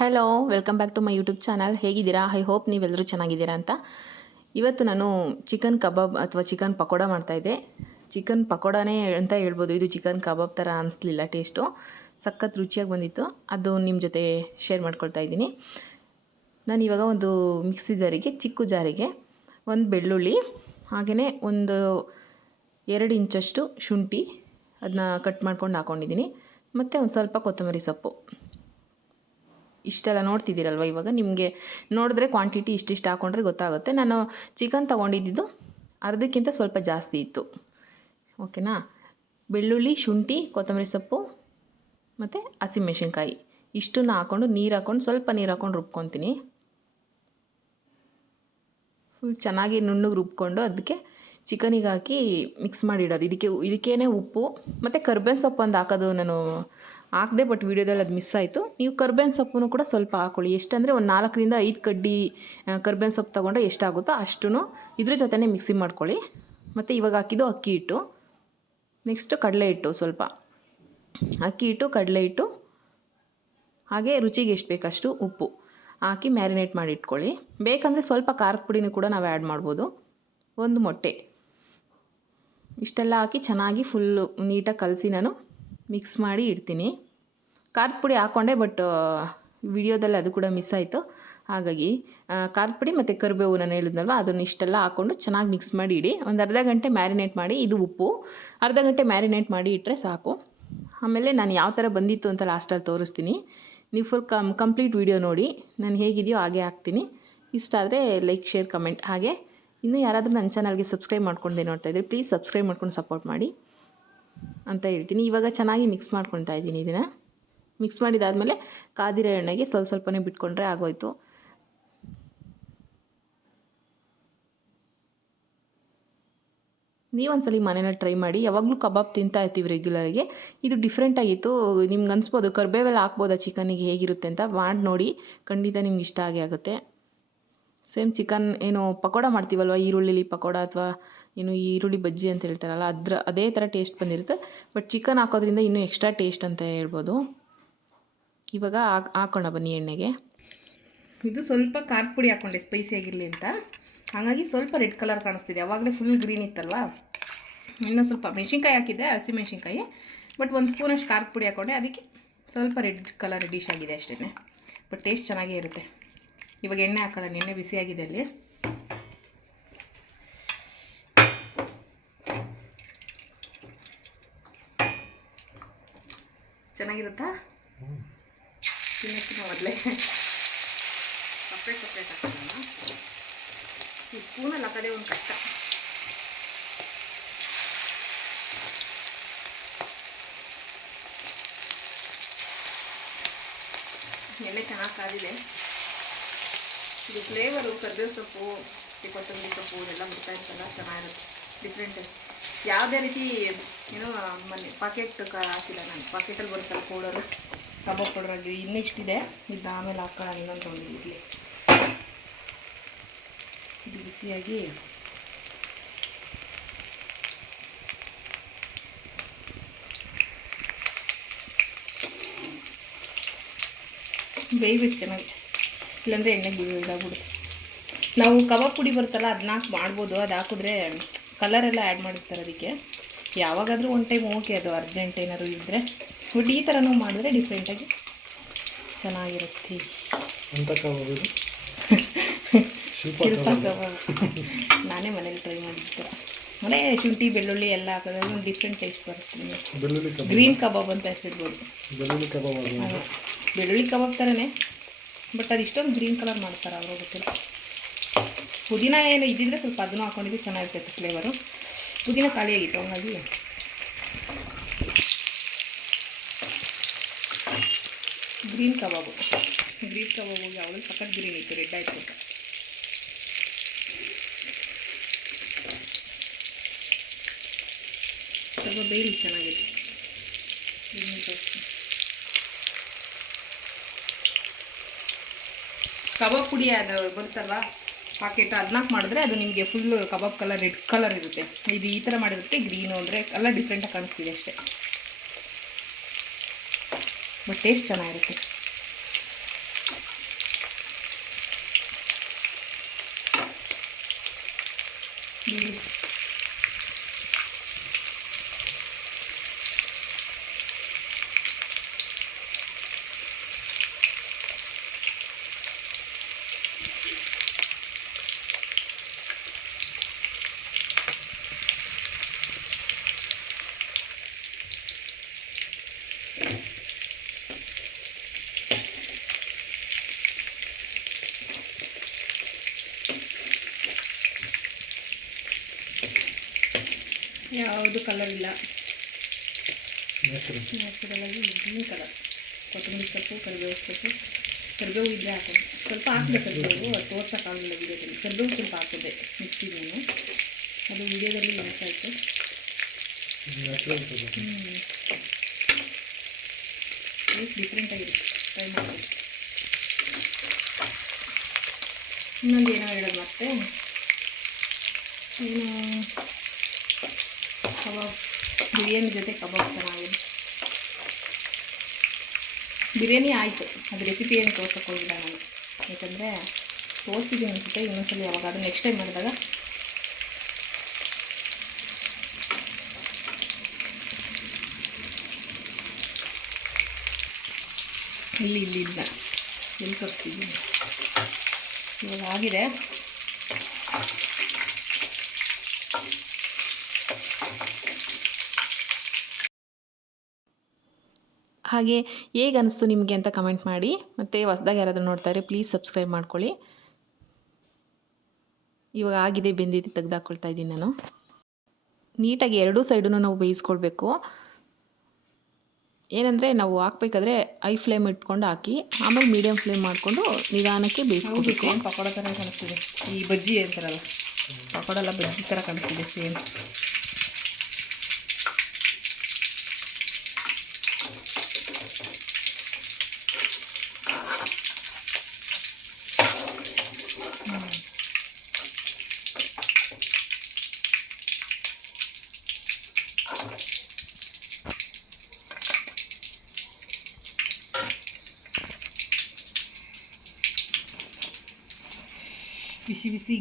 Hello, welcome back to my YouTube channel. ಹೇಗಿದ್ದೀರಾ? I hope ನೀವೆಲ್ಲರೂ ಚೆನ್ನಾಗಿದ್ದೀರಾ ಅಂತ. ಇವತ್ತು ನಾನು ಚಿಕನ್ ಕಬಾಬ್ ಅಥವಾ ಚಿಕನ್ ಪಕೋಡ ಮಾಡ್ತಾಯಿದ್ದೆ. ಚಿಕನ್ ಪಕೋಡಾನೇ ಅಂತ ಹೇಳ್ಬೋದು, ಇದು ಚಿಕನ್ ಕಬಾಬ್ ಥರ ಅನಿಸ್ಲಿಲ್ಲ. ಟೇಸ್ಟು ಸಖತ್ ರುಚಿಯಾಗಿ ಬಂದಿತ್ತು. ಅದು ನಿಮ್ಮ ಜೊತೆ ಶೇರ್ ಮಾಡ್ಕೊಳ್ತಾ ಇದ್ದೀನಿ. ನಾನು ಇವಾಗ ಒಂದು ಮಿಕ್ಸಿ ಜಾರಿಗೆ, ಚಿಕ್ಕ ಜಾರಿಗೆ ಒಂದು ಬೆಳ್ಳುಳ್ಳಿ, ಹಾಗೆಯೇ ಒಂದು 2 ಇಂಚಷ್ಟು ಶುಂಠಿ ಅದನ್ನ ಕಟ್ ಮಾಡ್ಕೊಂಡು ಹಾಕ್ಕೊಂಡಿದ್ದೀನಿ. ಮತ್ತು ಒಂದು ಸ್ವಲ್ಪ ಕೊತ್ತಂಬರಿ ಸೊಪ್ಪು. ಇಷ್ಟೆಲ್ಲ ನೋಡ್ತಿದ್ದೀರಲ್ವ, ಇವಾಗ ನಿಮಗೆ ನೋಡಿದ್ರೆ ಕ್ವಾಂಟಿಟಿ ಇಷ್ಟಿಷ್ಟು ಹಾಕ್ಕೊಂಡ್ರೆ ಗೊತ್ತಾಗುತ್ತೆ. ನಾನು ಚಿಕನ್ ತೊಗೊಂಡಿದ್ದು ಅರ್ಧಕ್ಕಿಂತ ಸ್ವಲ್ಪ ಜಾಸ್ತಿ ಇತ್ತು. ಓಕೆನಾ? ಬೆಳ್ಳುಳ್ಳಿ, ಶುಂಠಿ, ಕೊತ್ತಂಬರಿ ಸೊಪ್ಪು ಮತ್ತು ಹಸಿಮೆಣ್ಸಿನ್ಕಾಯಿ ಇಷ್ಟನ್ನು ಹಾಕ್ಕೊಂಡು ಸ್ವಲ್ಪ ನೀರು ಹಾಕ್ಕೊಂಡು ರುಬ್ಕೊತೀನಿ. ಫುಲ್ ಚೆನ್ನಾಗಿ ನುಣ್ಣಗೆ ರುಬ್ಕೊಂಡು ಅದಕ್ಕೆ ಚಿಕನಿಗೆ ಹಾಕಿ ಮಿಕ್ಸ್ ಮಾಡಿಡೋದು. ಇದಕ್ಕೇನೆ ಉಪ್ಪು ಮತ್ತು ಕರ್ಬೇವಿನ ಸೊಪ್ಪು ಒಂದು ಹಾಕೋದು ನಾನು ಹಾಕಿದೆ, ಬಟ್ ವೀಡಿಯೋದಲ್ಲಿ ಅದು ಮಿಸ್ ಆಯಿತು. ನೀವು ಕರ್ಬೇವಿನ ಸೊಪ್ಪನ್ನು ಕೂಡ ಸ್ವಲ್ಪ ಹಾಕ್ಕೊಳ್ಳಿ. ಎಷ್ಟಂದರೆ ಒಂದು 4ರಿಂದ 5 ಕಡ್ಡಿ ಕರ್ಬೇವಿನ ಸೊಪ್ಪು ತೊಗೊಂಡ್ರೆ ಎಷ್ಟಾಗುತ್ತೋ ಅಷ್ಟೂ ಇದ್ರ ಜೊತೆನೇ ಮಿಕ್ಸಿ ಮಾಡ್ಕೊಳ್ಳಿ. ಮತ್ತು ಇವಾಗ ಹಾಕಿದ್ದು ಅಕ್ಕಿ ಹಿಟ್ಟು, ನೆಕ್ಸ್ಟು ಕಡಲೆ ಹಿಟ್ಟು, ಸ್ವಲ್ಪ ಅಕ್ಕಿ ಹಿಟ್ಟು, ಕಡಲೆ ಹಿಟ್ಟು, ಹಾಗೆ ರುಚಿಗೆ ಎಷ್ಟು ಬೇಕಷ್ಟು ಉಪ್ಪು ಹಾಕಿ ಮ್ಯಾರಿನೇಟ್ ಮಾಡಿ ಇಟ್ಕೊಳ್ಳಿ. ಬೇಕಂದರೆ ಸ್ವಲ್ಪ ಖಾರದ ಪುಡಿನೂ ಕೂಡ ನಾವು ಆ್ಯಡ್ ಮಾಡ್ಬೋದು. ಒಂದು ಮೊಟ್ಟೆ, ಇಷ್ಟೆಲ್ಲ ಹಾಕಿ ಚೆನ್ನಾಗಿ ಫುಲ್ಲು ನೀಟಾಗಿ ಕಲಸಿ ನಾನು ಮಿಕ್ಸ್ ಮಾಡಿ ಇಡ್ತೀನಿ. ಖಾರದ ಪುಡಿ ಹಾಕ್ಕೊಂಡೆ, ಬಟ್ ವಿಡಿಯೋದಲ್ಲಿ ಅದು ಕೂಡ ಮಿಸ್ ಆಯಿತು. ಹಾಗಾಗಿ ಖಾರದ ಪುಡಿ ಮತ್ತು ಕರಿಬೇವು ನಾನು ಹೇಳಿದ್ನಲ್ವ, ಅದನ್ನು ಇಷ್ಟೆಲ್ಲ ಹಾಕ್ಕೊಂಡು ಚೆನ್ನಾಗಿ ಮಿಕ್ಸ್ ಮಾಡಿ ಇಡಿ. ಒಂದು ಅರ್ಧ ಗಂಟೆ ಮ್ಯಾರಿನೇಟ್ ಮಾಡಿ, ಇದು ಉಪ್ಪು, ಅರ್ಧ ಗಂಟೆ ಮ್ಯಾರಿನೇಟ್ ಮಾಡಿ ಇಟ್ಟರೆ ಸಾಕು. ಆಮೇಲೆ ನಾನು ಯಾವ ಥರ ಬಂದಿತ್ತು ಅಂತ ಲಾಸ್ಟಲ್ಲಿ ತೋರಿಸ್ತೀನಿ. ನೀವು ಫುಲ್ ಕಂಪ್ಲೀಟ್ ವಿಡಿಯೋ ನೋಡಿ. ನಾನು ಹೇಗಿದೆಯೋ ಹಾಗೆ ಹಾಕ್ತೀನಿ. ಇಷ್ಟ ಆದರೆ ಲೈಕ್, ಶೇರ್, ಕಮೆಂಟ್. ಹಾಗೆ ಇನ್ನೂ ಯಾರಾದರೂ ನನ್ನ ಚಾನಲ್ಗೆ ಸಬ್ಸ್ಕ್ರೈಬ್ ಮಾಡ್ಕೊಂಡೆ ನೋಡ್ತಾಯಿದ್ರೆ ಪ್ಲೀಸ್ ಸಬ್ಸ್ಕ್ರೈಬ್ ಮಾಡ್ಕೊಂಡು ಸಪೋರ್ಟ್ ಮಾಡಿ ಅಂತ ಹೇಳ್ತೀನಿ. ಇವಾಗ ಚೆನ್ನಾಗಿ ಮಿಕ್ಸ್ ಮಾಡ್ಕೊತಾ ಇದ್ದೀನಿ. ಇದನ್ನು ಮಿಕ್ಸ್ ಮಾಡಿದಾದಮೇಲೆ ಕಾದಿರೋ ಎಣ್ಣೆಗೆ ಸ್ವಲ್ಪನೇ ಬಿಟ್ಕೊಂಡ್ರೆ ಆಗೋಯ್ತು. ನೀವೊಂದ್ಸಲಿ ಮನೇಲಿ ಟ್ರೈ ಮಾಡಿ. ಯಾವಾಗಲೂ ಕಬಾಬ್ ತಿಂತಾ ಇರ್ತೀವಿ ರೆಗ್ಯುಲರ್ಗೆ. ಇದು ಡಿಫ್ರೆಂಟಾಗಿತ್ತು. ನಿಮ್ಗೆ ಅನಿಸ್ಬೋದು ಕರ್ಬೇವೆಲ್ಲ ಹಾಕ್ಬೋದಾ ಚಿಕನಿಗೆ, ಹೇಗಿರುತ್ತೆ ಅಂತ ಮಾಡಿ ನೋಡಿ. ಖಂಡಿತ ನಿಮ್ಗೆ ಇಷ್ಟ ಆಗೇ ಆಗುತ್ತೆ. ಸೇಮ್ ಚಿಕನ್ ಏನು ಪಕೋಡ ಮಾಡ್ತೀವಲ್ವ, ಈರುಳ್ಳಿ ಪಕೋಡ ಅಥವಾ ಏನು ಈರುಳ್ಳಿ ಬಜ್ಜಿ ಅಂತ ಹೇಳ್ತಾರಲ್ಲ, ಅದೇ ಥರ ಟೇಸ್ಟ್ ಬಂದಿರುತ್ತೆ. ಬಟ್ ಚಿಕನ್ ಹಾಕೋದ್ರಿಂದ ಇನ್ನೂ ಎಕ್ಸ್ಟ್ರಾ ಟೇಸ್ಟ್ ಅಂತ ಹೇಳ್ಬೋದು. ಇವಾಗ ಹಾಕೋಣ ಬನ್ನಿ ಎಣ್ಣೆಗೆ. ಇದು ಸ್ವಲ್ಪ ಖಾರದ ಪುಡಿ ಹಾಕ್ಕೊಂಡೆ ಸ್ಪೈಸಿಯಾಗಿರಲಿ ಅಂತ, ಹಾಗಾಗಿ ಸ್ವಲ್ಪ ರೆಡ್ ಕಲರ್ ಕಾಣಿಸ್ತಿದೆ. ಆವಾಗಲೇ ಫುಲ್ ಗ್ರೀನ್ ಇತ್ತಲ್ವ. ಇನ್ನೂ ಸ್ವಲ್ಪ ಮೆಣಸಿನ್ಕಾಯಿ ಹಾಕಿದ್ದೆ, ಹಸಿಮೆಣ್ಸಿನ್ಕಾಯಿ. ಬಟ್ 1 ಸ್ಪೂನಷ್ಟು ಖಾರದ ಪುಡಿ ಹಾಕ್ಕೊಂಡೆ, ಅದಕ್ಕೆ ಸ್ವಲ್ಪ ರೆಡ್ ಕಲರ್ ಡಿಶ್ ಆಗಿದೆ ಅಷ್ಟೇ. ಬಟ್ ಟೇಸ್ಟ್ ಚೆನ್ನಾಗೇ ಇರುತ್ತೆ. ಇವಾಗ ಎಣ್ಣೆ ಹಾಕೋಣ. ಎಣ್ಣೆ ಬಿಸಿಯಾಗಿದೆ ಅಲ್ಲಿ. ಚೆನ್ನಾಗಿರುತ್ತಾ? ತಿನ್ನೋಕ್ಕಿಂತ ಮೊದಲೇ ಸಪ್ರೇಟ್ ಹಾಕೋಣ. ಈ ಸ್ಪೂನಲ್ಲಿ ಹಾಕೋದೇ ಒಂದು ಕಷ್ಟ. ಎಣ್ಣೆ ಚೆನ್ನಾಗಿ ಕಾದಿದೆ. ಇದು ಫ್ಲೇವರು ಕರ್ಬೇವು ಸೊಪ್ಪು, ಕೊತ್ತಂಬರಿ ಸೊಪ್ಪು ಇದೆಲ್ಲ ಬಿಡ್ತಾ ಇರ್ತಲ್ಲ, ಚೆನ್ನಾಗಿರುತ್ತೆ. ಡಿಫ್ರೆಂಟ್. ಯಾವುದೇ ರೀತಿ ಏನೋ ಪಾಕೆಟ್ ಹಾಕಿಲ್ಲ ನಾನು. ಪಾಕೆಟಲ್ಲಿ ಬರುತ್ತಲ್ಲ ಪೌಡರು, ಕಬಾಬ್ ಪೌಡರ್ ಆಗಿ ಇನ್ನಿಷ್ಟಿದೆ. ಇದು ಆಮೇಲೆ ಹಾಕೋಣ. ಇನ್ನೊಂದು ತೊಗೊಂಡಿರಲಿ. ಇದು ಬಿಸಿಯಾಗಿ ಬೇಯಬೇಕು ಚೆನ್ನಾಗಿ, ಇಲ್ಲಾಂದರೆ ಎಣ್ಣೆ ಇದಾಗ್ಬಿಡುತ್ತೆ. ನಾವು ಕಬಾಬ್ ಪುಡಿ ಬರುತ್ತಲ್ಲ, ಅದನ್ನ ಮಾಡ್ಬೋದು. ಅದು ಹಾಕಿದ್ರೆ ಕಲರೆಲ್ಲ ಆ್ಯಡ್ ಮಾಡಿರ್ತಾರೆ ಅದಕ್ಕೆ. ಯಾವಾಗಾದರೂ ಒಂದು ಟೈಮ್ ಓಕೆ, ಅದು ಅರ್ಜೆಂಟ್ ಏನಾದ್ರು ಇದ್ದರೆ. ಬಟ್ ಈ ಥರನೂ ಮಾಡಿದ್ರೆ ಡಿಫ್ರೆಂಟಾಗಿ ಚೆನ್ನಾಗಿರುತ್ತೆ. ಶಿಲ್ಪ ಕಬಾಬ್ ನಾನೇ ಮನೇಲಿ ಟ್ರೈ ಮಾಡಿದ್ದೆ. ಅಂದರೆ ಶುಂಠಿ ಬೆಳ್ಳುಳ್ಳಿ ಎಲ್ಲ ಹಾಕಿದ್ರೆ ಒಂದು ಡಿಫ್ರೆಂಟ್ ಟೇಸ್ಟ್ ಬರುತ್ತೆ. ಗ್ರೀನ್ ಕಬಾಬ್ ಅಂತ ಹೆಸರಿರ್ಬೋದು. ಬೆಳ್ಳುಳ್ಳಿ ಕಬಾಬ್ ಥರನೇ, ಬಟ್ ಅದು ಇಷ್ಟೊಂದು ಗ್ರೀನ್ ಕಲರ್ ಮಾಡ್ತಾರೆ ಅವರು, ಗೊತ್ತಿಲ್ಲ. ಪುದೀನ ಏನು ಇದ್ದಿದ್ರೆ ಸ್ವಲ್ಪ ಅದನ್ನು ಹಾಕ್ಕೊಂಡಿದ್ದು ಚೆನ್ನಾಗಿರ್ತೈತೆ ಫ್ಲೇವರು. ಪುದೀನ ಖಾಲಿಯಾಗಿತ್ತು, ಹಂಗಾಗಿ ಗ್ರೀನ್ ಕಬಾಬು ಯಾವಾಗಲೂ ಸಖತ್ ಗ್ರೀನ್ ಇತ್ತು, ರೆಡ್ ಆಯಿತು ಅಂತ. ಸ್ವಲ್ಪ ಬೇಯಿಲಿ ಚೆನ್ನಾಗಿದೆ. ಕಬಾಬ್ ಪುಡಿ ಅದು ಬರುತ್ತಲ್ವ ಪಾಕೆಟ್, ಅದನ್ನ ಮಾಡಿದ್ರೆ ಅದು ನಿಮಗೆ ಫುಲ್ಲು ಕಬಾಬ್ ಕಲರ್ ರೆಡ್ ಕಲರ್ ಇರುತ್ತೆ. ಇದು ಈ ಥರ ಮಾಡಿರುತ್ತೆ ಗ್ರೀನು, ಅಂದರೆ ಎಲ್ಲ ಡಿಫ್ರೆಂಟಾಗಿ ಕಾಣಿಸ್ತಿದೆ ಅಷ್ಟೇ. ಬಟ್ ಟೇಸ್ಟ್ ಚೆನ್ನಾಗಿರುತ್ತೆ. ಯಾವುದು ಕಲರ್ ಇಲ್ಲ, ನ್ಯಾಚುರಲಾಗಿ ಗ್ರೀನ್ ಕಲರ್. ಕೊತ್ತಂಬರಿ ಸೊಪ್ಪು, ಕರಿಬೇವು ಇದ್ದರೆ ಹಾಕೋದು. ಸ್ವಲ್ಪ ಹಾಕಿದೆ ಕರಿಬೇವು, ಅದು ತೋರ್ಸೋಕ್ಕಾಗಲಿಲ್ಲ ವೀಡಿಯೋದಲ್ಲಿ. ಕರಿಬೇವು ಸ್ವಲ್ಪ ಹಾಕಿದೆ ಮಿಕ್ಸಿಗೆ, ಅದು ವೀಡಿಯೋದಲ್ಲಿ ಮಿಸ್ ಆಯಿತು. ಟೇಸ್ಟ್ ಡಿಫ್ರೆಂಟಾಗಿರುತ್ತೆ, ಟ್ರೈ ಮಾಡಿ. ಇನ್ನೊಂದು ಏನೋ ಹೇಳೋದು ಮತ್ತೆ, ಏನು ಕಬಾಬ್, ಬಿರಿಯಾನಿ ಜೊತೆ ಕಬಾಬ್ ಚೆನ್ನಾಗಿದೆ. ಬಿರಿಯಾನಿ ಆಯಿತು, ಅದು ರೆಸಿಪಿ ಏನು ತೋರ್ಸೋಕ್ಕೆ ಹೋಗಿಲ್ಲ ನಾನು, ಯಾಕಂದರೆ ತೋರಿಸಿದ್ದೀನಿ ಅನಿಸುತ್ತೆ. ಇನ್ನೊಂದ್ಸಲ ಯಾವಾಗಾದ್ರೂ ನೆಕ್ಸ್ಟ್ ಟೈಮ್ ಮಾಡಿದಾಗ ಇಲ್ಲಿ ಇಲ್ಲ ಎಲ್ಲಿ ತೋರಿಸ್ತಿದ್ದೀನಿ. ಇವಾಗ ಆಗಿದೆ. ಹಾಗೆ ಹೇಗೆ ಅನಿಸ್ತು ನಿಮಗೆ ಅಂತ ಕಮೆಂಟ್ ಮಾಡಿ. ಮತ್ತು ಹೊಸ್ದಾಗಿ ಯಾರಾದರೂ ನೋಡ್ತಾರೆ ಪ್ಲೀಸ್ ಸಬ್ಸ್ಕ್ರೈಬ್ ಮಾಡ್ಕೊಳ್ಳಿ. ಇವಾಗ ಆಗಿದೆ, ಬೆಂದಿದ್ದು, ತೆಗೆದಾಕ್ಕೊಳ್ತಾ ಇದ್ದೀನಿ ನಾನು. ನೀಟಾಗಿ ಎರಡೂ ಸೈಡೂ ನಾವು ಬೇಯಿಸ್ಕೊಳ್ಬೇಕು. ಏನಂದರೆ ನಾವು ಹಾಕ್ಬೇಕಾದ್ರೆ ಐ ಫ್ಲೇಮ್ ಇಟ್ಕೊಂಡು ಹಾಕಿ, ಆಮೇಲೆ ಮೀಡಿಯಮ್ ಫ್ಲೇಮ್ ಮಾಡಿಕೊಂಡು ನಿಧಾನಕ್ಕೆ ಬೇಯಿಸ್ಕೊಬೇಕು. ಸೇಮ್ ಪಕೋಡ ಥರ ಕಾಣಿಸ್ತಿದೆ, ಈ ಬಜ್ಜಿ ಅಂತಾರಲ್ಲ, ಪಕೋಡ ಎಲ್ಲ ಬಜ್ಜಿ ಥರ ಕಾಣಿಸ್ತಿದೆ ಸೇಮ್. ಬಿಸಿ ಬಿಸಿ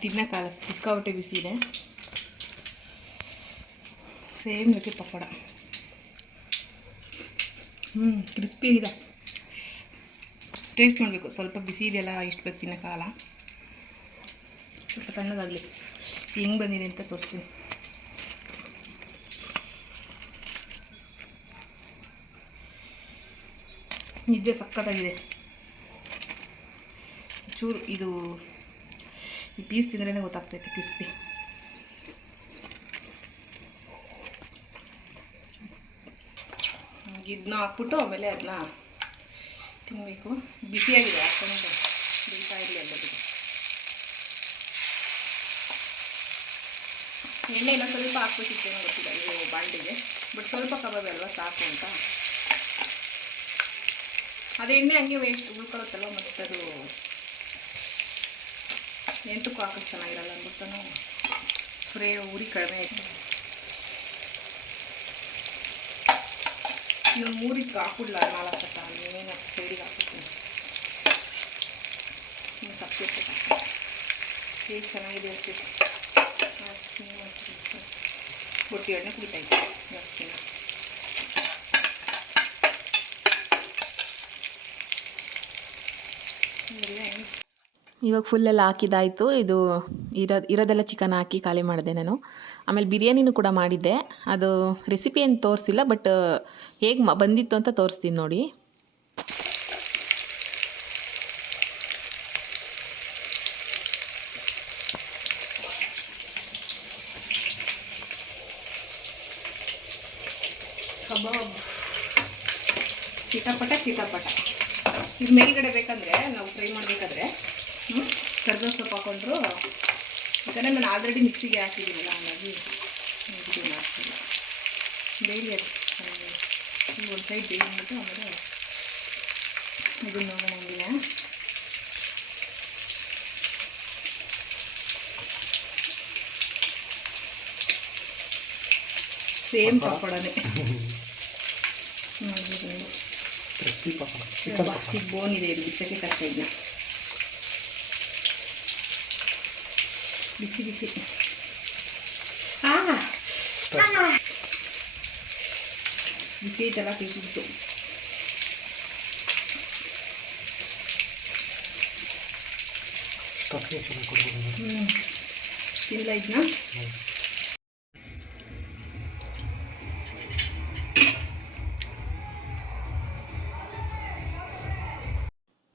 ತಿನ್ನೋಕ್ಕಾಗಲ್ಲ, ಸಿಕ್ಕಾಪಟ್ಟೆ ಬಿಸಿ ಇದೆ. ಸೇಮ್ ಜೊತೆ ಪಕೋಡ, ಕ್ರಿಸ್ಪಿ ಇದೆ. ಟೇಸ್ಟ್ ಮಾಡಬೇಕು, ಸ್ವಲ್ಪ ಬಿಸಿ ಇದೆಯಲ್ಲ, ಇಷ್ಟು ಬೇಕು ತಿನ್ನೋಕ್ಕಾಗಲ್ಲ. ಸ್ವಲ್ಪ ತಣ್ಣಗಾಗಲಿ, ಹೆಂಗೆ ಬಂದಿದೆ ಅಂತ ತೋರಿಸ್ತೀನಿ. ನಿಜ ಸಖತ್ತಾಗಿದೆ. ಚೂರು ಇದು ಈ ಪೀಸ್ ತಿಂದ್ರೇ ಗೊತ್ತಾಗ್ತೈತೆ ಕ್ರಿಸ್ಪಿ. ಇದನ್ನ ಹಾಕ್ಬಿಟ್ಟು ಆಮೇಲೆ ಅದನ್ನ ತಿನ್ನಬೇಕು. ಬಿಸಿಯಾಗಿದೆ, ಹಾಕೊಂಡು ಬೇಯ್ತಾ ಇರಲಿ ಅಲ್ಲದು. ಎಣ್ಣೆ ಇನ್ನೂ ಸ್ವಲ್ಪ ಹಾಕ್ಬೇಕಿತ್ತೇನೋ ಗೊತ್ತಿಲ್ಲ ಇದು ಬಾಂಡಿಗೆ, ಬಟ್ ಸ್ವಲ್ಪ ಕಬಾಬ್ ಅಲ್ವಾ ಸಾಕು ಅಂತ. ಅದು ಎಣ್ಣೆ ಹಂಗೆ ವೇಸ್ಟ್ ಉಳ್ಕೊಳ್ಳುತ್ತಲ್ವ, ಮತ್ತು ಅದು ಎಂತಕ್ಕೂ ಹಾಕೋದು ಚೆನ್ನಾಗಿರಲ್ಲ ಅಂದ್ಬಿಟ್ಟು ಫ್ರೈ ಉರಿ ಕಡಿಮೆ ಆಯಿತು. ಇನ್ನು 3 ಹಾಕ್ಬಿಡ್ಲ, 4 ಸತ್ತ ನೀವೇನು ಸೈಡಿಗೆ ಹಾಕ್ತೀನಿ. ಇನ್ನು ಸಪ್ರೇಟ್ ಟೇಸ್ಟ್ ಚೆನ್ನಾಗಿದೆ ಅಷ್ಟೇ. ಬೊಟ್ಟಿ ಎಣ್ಣೆ ಕುಡಿತಾಯಿತ್ತು ಜಾಸ್ತಿ. ಇವಾಗ ಫುಲ್ಲೆಲ್ಲ ಹಾಕಿದ್ದಾಯಿತು. ಇದು ಇರೋದೆಲ್ಲ ಚಿಕನ್ ಹಾಕಿ ಖಾಲಿ ಮಾಡಿದೆ ನಾನು. ಆಮೇಲೆ ಬಿರಿಯಾನಿನೂ ಕೂಡ ಮಾಡಿದ್ದೆ. ಅದು ರೆಸಿಪಿ ಏನು ತೋರಿಸಿಲ್ಲ, ಬಟ್ ಹೇಗೆ ಬಂದಿತ್ತು ಅಂತ ತೋರಿಸ್ತೀನಿ ನೋಡಿ. ಕಬಾಬ್ ಚಿಟಪಟ ಇದು ಮೇಲ್ಗಡೆ ಬೇಕಂದರೆ ನಾವು ಫ್ರೈ ಮಾಡಬೇಕಾದ್ರೆ ಕರ್ಬೇವು ಸೊಪ್ಪು ಹಾಕೊಂಡ್ರು, ಯಾಕಂದರೆ ನಾನು ಆಲ್ರೆಡಿ ಮಿಕ್ಸಿಗೆ ಹಾಕಿದ್ದೀನಲ್ಲ, ಹಾಗಾಗಿ ಇದು ಮಾಡ್ತೀನಿ. ಬೇಲಿ ಅದು ಒಂದು ಸೈಡ್ ಬೇಯಿಸ್ಬಿಟ್ಟು ಆಮೇಲೆ ಇದನ್ನು ನೋಡೋಣ. ಹಂಗಿನ ಸೇಮ್ ಪಕೋಡನೇ ನೋಡಿದ್ದೀನಿ. ಬೋನ್ ಇದೆ, ಇದು ಬಿಚ್ಚಕ್ಕೆ ಕಷ್ಟ ಇದೆ. ಬಿಸಿ ಬಿಸಿ ಬಿಸಿ ಐತಲ್ಲ, ತಿಂತಿತ್ತು. ತಿನ್ನಲ್ಲ ಇದನ್ನ.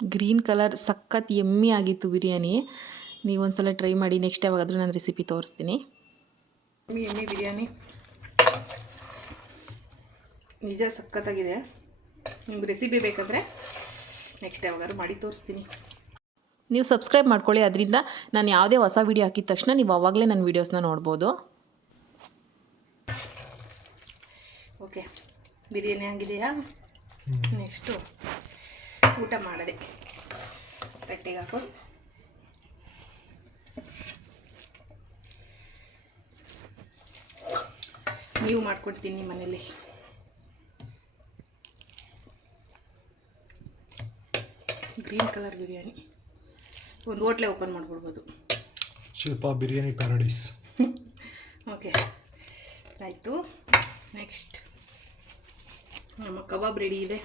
ಗ್ರೀನ್ ಕಲರ್ ಸಖತ್ ಯಮ್ಮಿ ಆಗಿತ್ತು ಬಿರಿಯಾನಿ. ನೀವೊಂದ್ಸಲ ಟ್ರೈ ಮಾಡಿ. ನೆಕ್ಸ್ಟ್ ಯಾವಾಗಾದರೂ ನಾನು ರೆಸಿಪಿ ತೋರಿಸ್ತೀನಿ. ಎಮ್ಮಿ ಬಿರಿಯಾನಿ ನಿಜ ಸಖತ್ತಾಗಿದೆ. ನಿಮ್ಗೆ ರೆಸಿಪಿ ಬೇಕಾದರೆ ನೆಕ್ಸ್ಟ್ ಯಾವಾಗಾದ್ರು ಮಾಡಿ ತೋರಿಸ್ತೀನಿ. ನೀವು ಸಬ್ಸ್ಕ್ರೈಬ್ ಮಾಡ್ಕೊಳ್ಳಿ, ಅದರಿಂದ ನಾನು ಯಾವುದೇ ಹೊಸ ವೀಡಿಯೋ ಹಾಕಿದ ತಕ್ಷಣ ನೀವು ಆವಾಗಲೇ ನನ್ನ ವೀಡಿಯೋಸ್ನ ನೋಡ್ಬೋದು. ಓಕೆ, ಬಿರಿಯಾನಿ ಆಗಿದೆಯಾ? ನೆಕ್ಸ್ಟು ಊಟ ಮಾಡದೆ ತಟ್ಟೆಗೆ ಹಾಕೊಂಡು ನೀವು ಮಾಡ್ಕೊಡ್ತೀನಿ ಮನೇಲಿ. ಗ್ರೀನ್ ಕಲರ್ ಬಿರಿಯಾನಿ, ಒಂದು ಹೋಟ್ಲೆ ಓಪನ್ ಮಾಡ್ಕೊಡ್ಬೋದು. ಶಿಲ್ಪಾ ಬಿರಿಯಾನಿ ಪ್ಯಾರಡೈಸ್. ಓಕೆ ಆಯಿತು. ನೆಕ್ಸ್ಟ್ ನಮ್ಮ ಕಬಾಬ್ ರೆಡಿ ಇದೆ.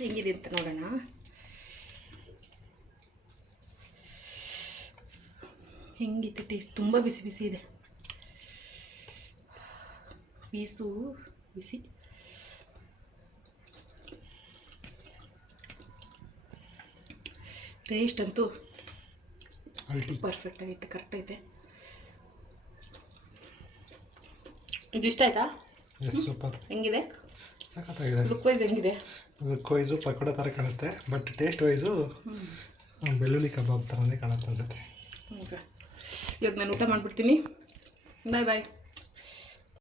ಹೆಂಗಿದೆ ಅಂತ ನೋಡೋಣ. ಹೆಂಗಿದೆ ಟೇಸ್ಟ್? ತುಂಬ ಬಿಸಿ ಬಿಸಿ ಇದೆ, ಪೀಸು ಬಿಸಿ. ಟೇಸ್ಟ್ ಅಂತೂ ಪರ್ಫೆಕ್ಟ್ ಆಗೈತೆ, ಕರೆಕ್ಟ್ ಐತೆ. ಇದು ಇಷ್ಟ ಆಯ್ತಾ? ಸೂಪರ್. ಹೆಂಗಿದೆ? ಸಖತ್ತಾಗಿದೆ. ಲುಕ್ ವೈಸ್ ಹೆಂಗಿದೆ? ಲುಕ್ ವೈಸು ಪಕೋಡ ಥರ ಕಾಣುತ್ತೆ, ಬಟ್ ಟೇಸ್ಟ್ ವೈಸು ಬೆಳ್ಳುಳ್ಳಿ ಕಬಾಬ್ ಥರನೇ ಕಾಣುತ್ತೆ ಅನ್ಸುತ್ತೆ. ಓಕೆ, ಇವಾಗ ನಾನು ಊಟ ಮಾಡಿಬಿಡ್ತೀನಿ. ಬಾಯ್ ಬಾಯ್.